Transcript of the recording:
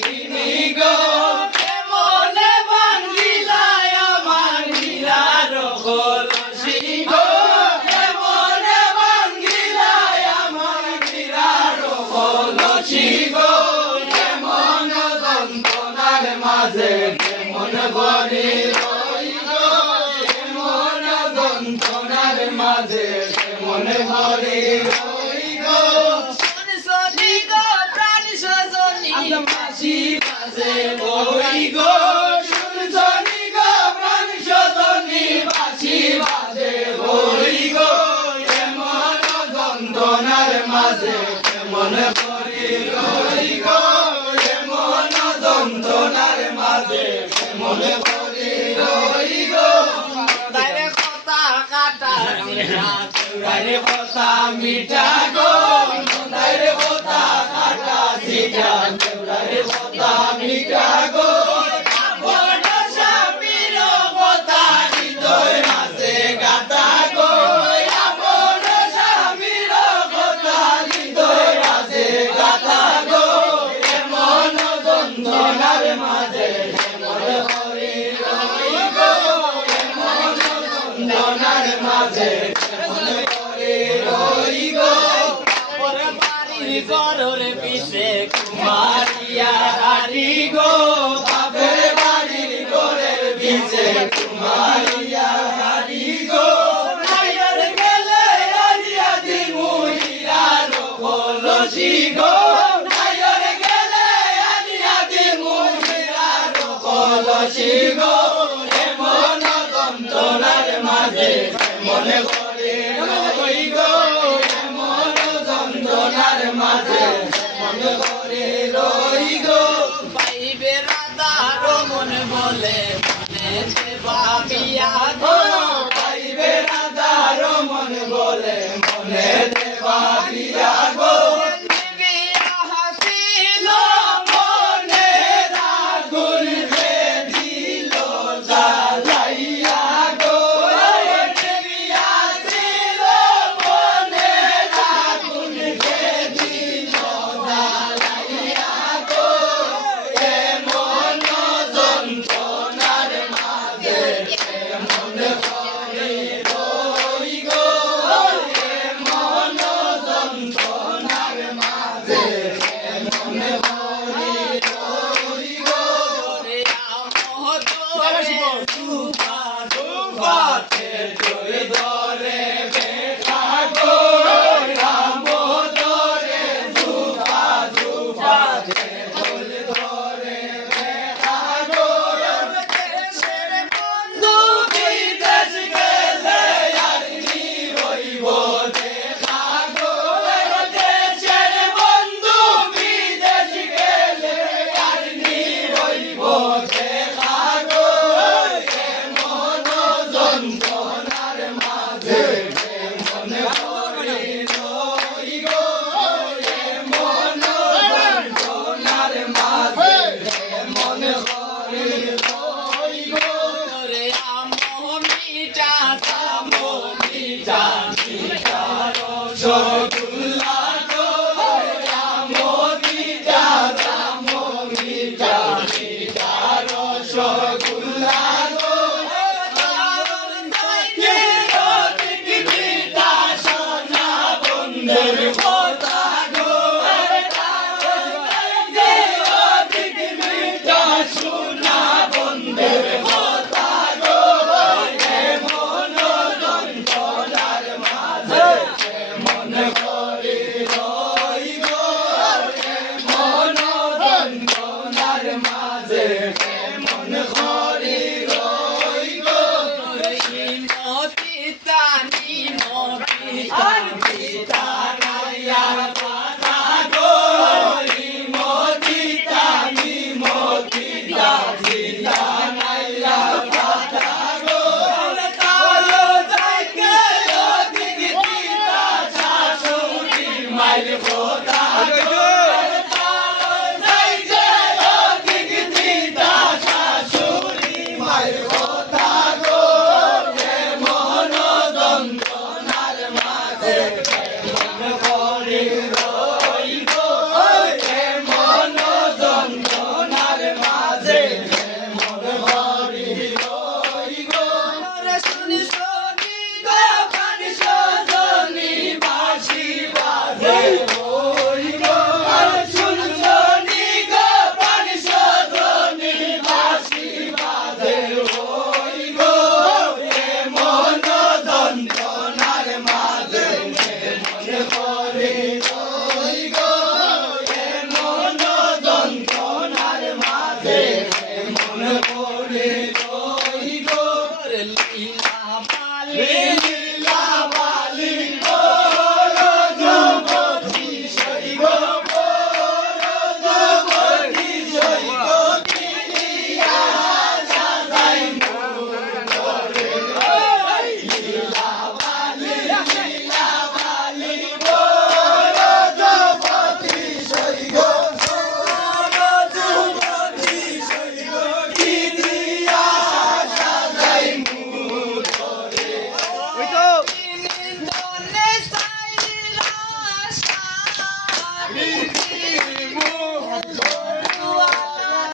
কিনি গো মনে ভাঙ্গিলাই আমার হীরার কলসি গো মনে ভাঙ্গিলাই আমার হীরার কলসি গো কেমন যন্ত্রণার মাঝে কেমন ঘরে রই গো কেমন যন্ত্রণার মাঝে কেমন ঘরে রই গো সনি গো প্রাণ সজনী বাঁশি বাজে বই গো সনি গো প্রাণ সজনী বাঁশি বাজে বই গো কেমন যন্ত্রণার মাঝে কেমন ঘরে রই গো কেমন যন্ত্রণার মাঝে কেমন ঘরে রই গো তাইরে কথা কাটা তাইরে কথা মিঠা গো তাইরে কথা কাটা সিটা তাইরে কথা মিঠা গো বড় স্বামীর কথা হৃদয় মাঝে গাতা গো বড় স্বামীর কথা হৃদয় মাঝে গাতা গো কেমন যন্ত্রণার মাঝে কেমন ঘরে রই গো কেমন যন্ত্রণার মাঝে কেমন ঘরে রই গো ওরে বাড়ির ঘরের পিছে কুমারিয়া হারি গো বাপের বাড়ির ঘরের পিছে কুমারিয়া হারি গো নাইর গেলে আলিয়া দিমু হীরার কলসি গো নাইর গেলে আলিয়া দিমু হীরার কলসি গো এমন যন্ত্রণার মাঝে কেমন ঘরে রই গো এমন যন্ত্রণার মাঝে কেমন ঘরে রই গো পাইবে রাধার মন বলে মনেতে ভাবিয়া গো পাইবে রাধার মন বলে মনেতে ভাবিয়া গো দেবিয়া হাসিল মনে রাগুন দিল জ্বালাইয়া গো দেবিয়া হাসিল মনে রাগুন দিল জ্বালাইয়া গো এমন যন্ত্রণার মাঝে কেমন ঘরে রই গো এমন যন্ত্রণার মাঝে কেমন ঘরে রই গো রে আমোদরে সুপা সুপাতে জয় ধরে বেখা গো আমোদরে সুপা সুপাতে জয় ধরে বেখা গো দেশের বন্ধু বিদেশ গেলে আর কি হইব দেখা গো দেশের বন্ধু বিদেশ গেলে আর কি হইব দেখা গো কেমন যন্ত্রণার মাঝে কেমন ঘরে রই গো এমন যন্ত্রণার মাঝে কেমন ঘরে রই গো রে আমো মিঠা তামো মিঠা মিঠা রসগোল্লা গো আমো মিঠা তামো মিঠা মিঠা রসগোল্লা